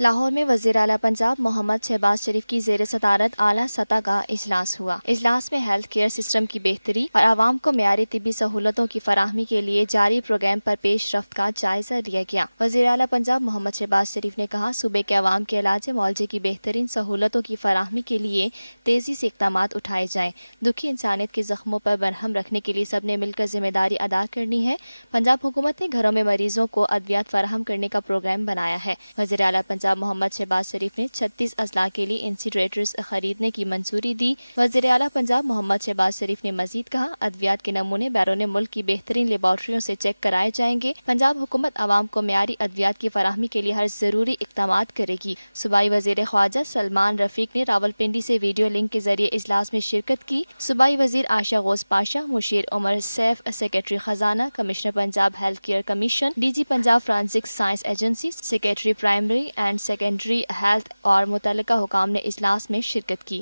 लाहौर में वज़ीर आला पंजाब मोहम्मद शहबाज शरीफ की ज़ेर सदारत आला सतह का इजलास हुआ। इजलास में हेल्थ केयर सिस्टम की बेहतरी और आवाम को मेयारी तिब्बी सहूलतों की फराहमी के लिए जारी प्रोग्राम पर पेश रफ्त का जायजा लिया गया। वज़ीर आला पंजाब मोहम्मद शहबाज शरीफ ने कहा, सूबे के अवाम के इलाज मौलजे की बेहतरीन सहूलतों की फराहमी के लिए तेजी से इक़दाम उठाए जाएँ। दुखी इंसानियत के ज़ख्मों पर बरहम रखने के लिए सब ने मिलकर जिम्मेदारी अदा करनी है। पंजाब हुकूमत ने घरों में मरीजों को अद्वियात फराहम करने का प्रोग्राम बनाया है। वज़ीर आला पंजाब मोहम्मद शहबाज शरीफ ने 36 अजला के लिए इंसीनरेटर्स खरीदने की मंजूरी दी। वज़ीर आला पंजाब मोहम्मद शहबाज शरीफ ने मजीद कहा, अद्वियात के नमूने बैरून मुल्क की बेहतरीन लेबॉर्ट्रियों से चेक कराए जाएंगे। पंजाब हुकूमत आवाम को मेयारी अद्वियात की फराहमी के लिए हर जरूरी इक़दाम करेगी। सूबाई वज़ीर ख्वाजा सलमान रफीक ने रावलपिंडी से वीडियो लिंक के जरिए इजलास में शिरकत की। सूबाई वज़ीर आशा गौस पाशा, मुशीर उमर सैफ, सेक्रेटरी खजाना, commissioner Punjab health care commission, DG Punjab forensic science agency, secretary primary and secondary health और मुतल्लिका हुकाम ने इजलास में शिरकत की।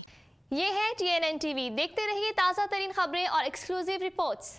ये है TNN TV। देखते रहिए ताज़ा तरीन खबरें और एक्सक्लूसिव रिपोर्ट्स।